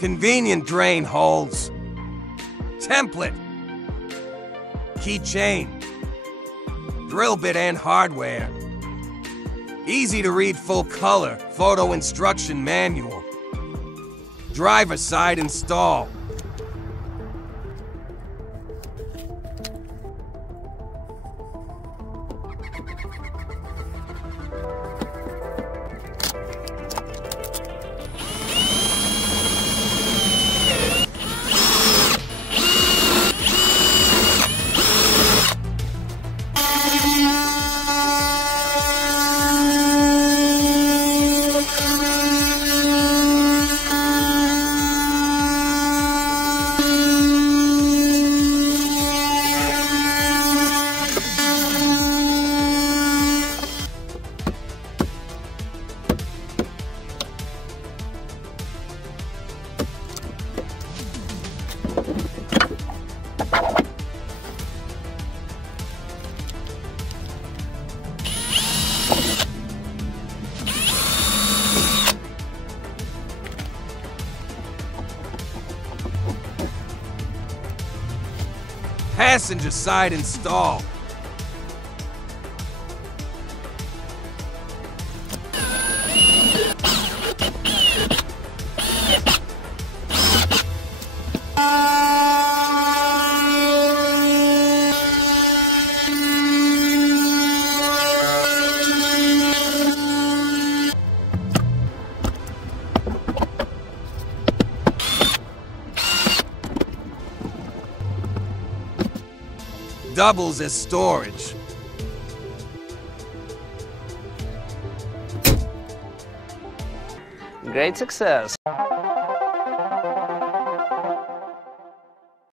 Convenient drain holes. Template. Keychain. Drill bit and hardware. Easy to read full color photo instruction manual. Driver side install. Passenger side install. Doubles as storage. Great success!